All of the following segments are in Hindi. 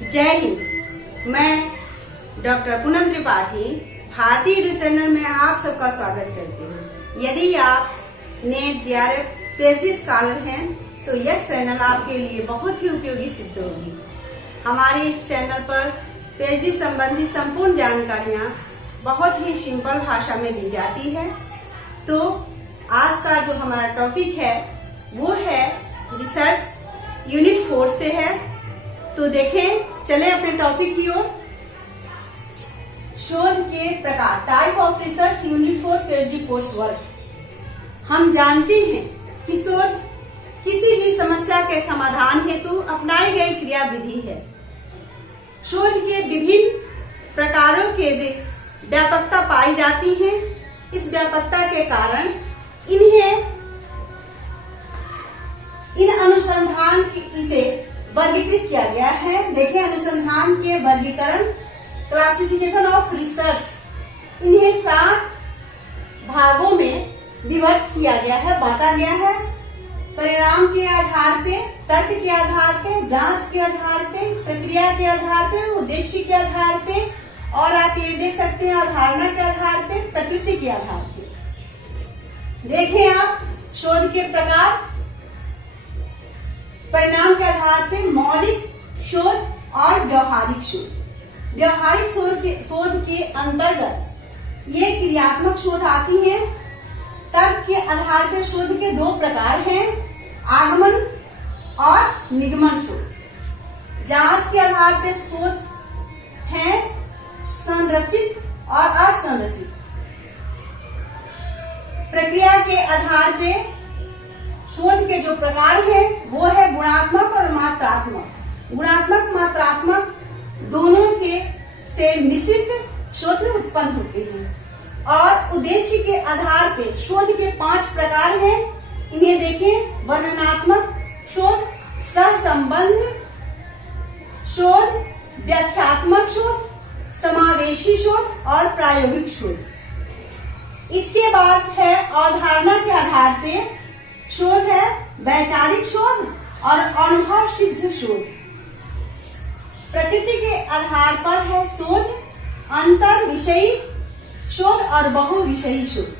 जय हिंद। मैं डॉक्टर पूनम त्रिपाठी भारतीय यूट्यूब चैनल में आप सबका स्वागत करती हूँ। यदि आप नेट जेआरएफ पीएचडी स्कॉलर हैं तो यह चैनल आपके लिए बहुत ही उपयोगी सिद्ध होगी। हमारे इस चैनल पर पीएचडी संबंधी संपूर्ण जानकारियाँ बहुत ही सिंपल भाषा में दी जाती है। तो आज का जो हमारा टॉपिक है वो है रिसर्च यूनिट 4 से है। तो देखें, चले अपने टॉपिक की ओर। शोध के प्रकार, type of research unit 4 PhD course work. हम जानते हैं कि शोध किसी भी समस्या के समाधान हेतु अपनाई गई क्रिया विधि है। शोध के विभिन्न प्रकारों के व्यापकता पाई जाती है। इस व्यापकता के कारण इन अनुसंधान इसे वर्गीकृत किया गया है। देखिए, अनुसंधान के वर्गीकरण, क्लासिफिकेशन ऑफ रिसर्च, इन्हें 7 भागों में विभक्त किया गया है, बांटा गया है। परिणाम के आधार पे, तर्क के आधार पे, जांच के आधार पे, प्रक्रिया के आधार पे, उद्देश्य के आधार पे, और आप ये देख सकते हैं अवधारणा के आधार पे, प्रकृति के आधार पे। देखें आप, शोध के प्रकार, परिणाम के आधार पे मौलिक शोध और व्यवहारिक शोध। व्यवहारिक शोध के अंतर्गत ये क्रियात्मक शोध आती है। तर्क के आधार पर शोध के 2 प्रकार हैं, आगमन और निगमन शोध। जांच के आधार पर शोध है संरचित और असंरचित। प्रक्रिया के आधार पे शोध के जो प्रकार है वो है गुणात्मक और मात्रात्मक। गुणात्मक मात्रात्मक दोनों के से मिश्रित शोध उत्पन्न होते हैं। और उद्देश्य के आधार पे शोध के 5 प्रकार हैं। इन्हें देखें, वर्णनात्मक शोध, सहसंबंध शोध, व्याख्यात्मक शोध, समावेशी शोध और प्रायोगिक शोध। इसके बाद है अवधारणा के आधार पे शोध है वैचारिक शोध और अनुभव सिद्ध शोध। प्रकृति के आधार पर है शोध अंतर विषयी शोध और बहु विषयी शोध।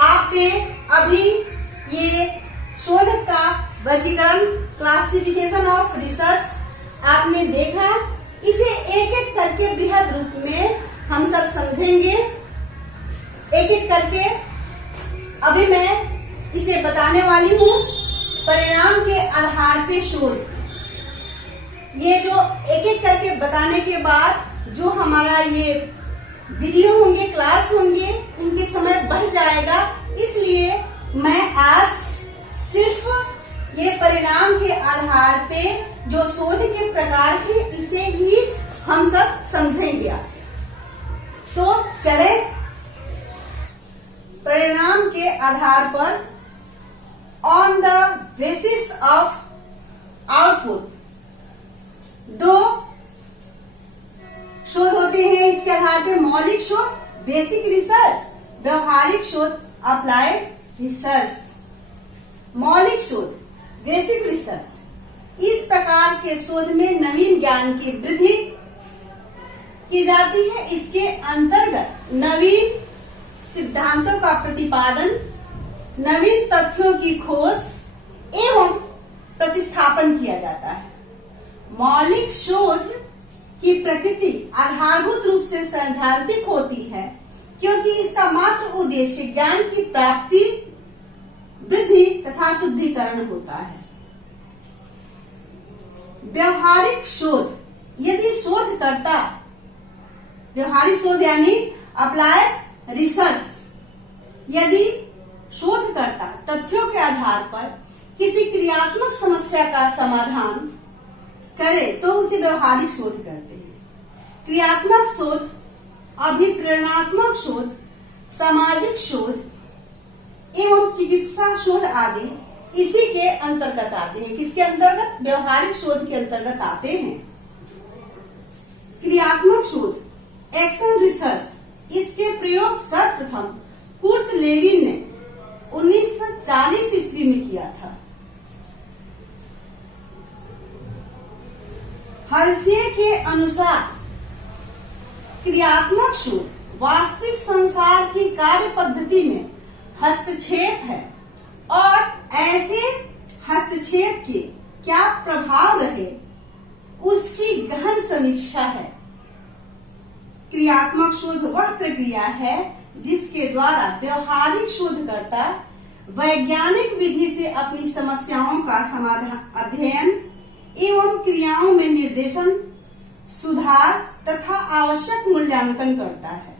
आपने अभी ये शोध का वर्गीकरण, क्लासिफिकेशन ऑफ रिसर्च आपने देखा। इसे एक एक करके बृहद रूप में हम सब समझेंगे, एक एक करके। अभी मैं इसे बताने वाली हूँ। परिणाम के आधार पे शोध, ये जो एक एक करके बताने के बाद जो हमारा ये वीडियो होंगे, क्लास होंगे, इनके समय बढ़ जाएगा। इसलिए मैं आज सिर्फ ये परिणाम के आधार पे जो शोध के प्रकार है इसे ही हम सब समझेंगे आज। तो चले, परिणाम के आधार पर on the basis of output 2 शोध होते हैं। इसके आधार पे मौलिक शोध, बेसिक रिसर्च, व्यवहारिक शोध, अप्लाइड रिसर्च। मौलिक शोध, बेसिक रिसर्च, इस प्रकार के शोध में नवीन ज्ञान की वृद्धि की जाती है। इसके अंतर्गत नवीन सिद्धांतों का प्रतिपादन, नवीन तथ्यों की खोज एवं प्रतिस्थापन किया जाता है। मौलिक शोध की प्रकृति आधारभूत रूप से सैद्धांतिक होती है, क्योंकि इसका मात्र उद्देश्य ज्ञान की प्राप्ति, वृद्धि तथा शुद्धिकरण होता है। व्यवहारिक शोध, यदि शोधकर्ता, व्यवहारिक शोध यानी अप्लाइड रिसर्च, यदि शोधकर्ता तथ्यों के आधार पर किसी क्रियात्मक समस्या का समाधान करे तो उसे व्यवहारिक शोध कहते हैं। क्रियात्मक शोध, अभिप्रेरणात्मक शोध, सामाजिक शोध एवं चिकित्सा शोध आदि इसी के अंतर्गत आते हैं। किसके अंतर्गत? व्यवहारिक शोध के अंतर्गत आते हैं। क्रियात्मक शोध, एक्शन रिसर्च, इसके प्रयोग सर्वप्रथम कुर्ट लेविन ने 1940 ईस्वी में किया था। हर्षे के अनुसार क्रियात्मक शोध वास्तविक संसार की कार्य पद्धति में हस्तक्षेप है और ऐसे हस्तक्षेप के क्या प्रभाव रहे उसकी गहन समीक्षा है। क्रियात्मक शोध वह प्रक्रिया है जिसके द्वारा व्यवहारिक शोधकर्ता वैज्ञानिक विधि से अपनी समस्याओं का समाधान अध्ययन एवं क्रियाओं में निर्देशन, सुधार तथा आवश्यक मूल्यांकन करता है।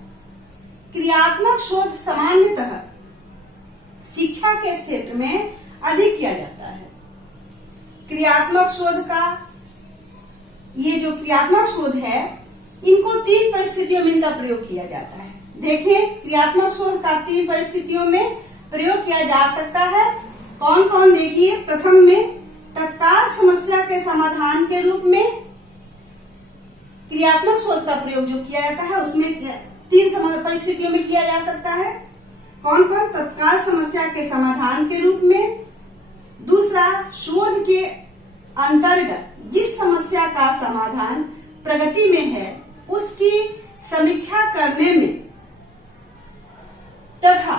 क्रियात्मक शोध सामान्यतः शिक्षा के क्षेत्र में अधिक किया जाता है। क्रियात्मक शोध का ये जो क्रियात्मक शोध है, इनको 3 परिस्थितियों में इनका प्रयोग किया जाता है। देखें, क्रियात्मक शोध का 3 परिस्थितियों में प्रयोग किया जा सकता है। कौन कौन देखिए। प्रथम में तत्काल समस्या के समाधान के रूप में क्रियात्मक शोध का प्रयोग जो किया जाता है उसमें 3 परिस्थितियों में किया जा सकता है। कौन कौन। तत्काल समस्या के समाधान के रूप में, दूसरा शोध के अंतर्गत जिस समस्या का समाधान प्रगति में है उसकी समीक्षा करने में, तथा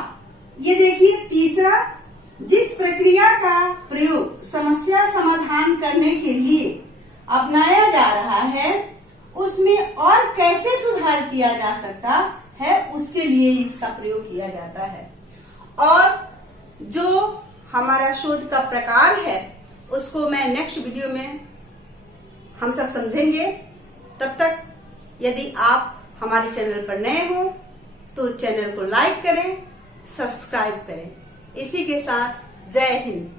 ये देखिए तीसरा, जिस प्रक्रिया का प्रयोग समस्या समाधान करने के लिए अपनाया जा रहा है उसमें और कैसे सुधार किया जा सकता है उसके लिए इसका प्रयोग किया जाता है। और जो हमारा शोध का प्रकार है उसको मैं नेक्स्ट वीडियो में हम सब समझेंगे। तब तक यदि आप हमारे चैनल पर नए हो तो चैनल को लाइक करें, सब्सक्राइब करें। इसी के साथ जय हिंद।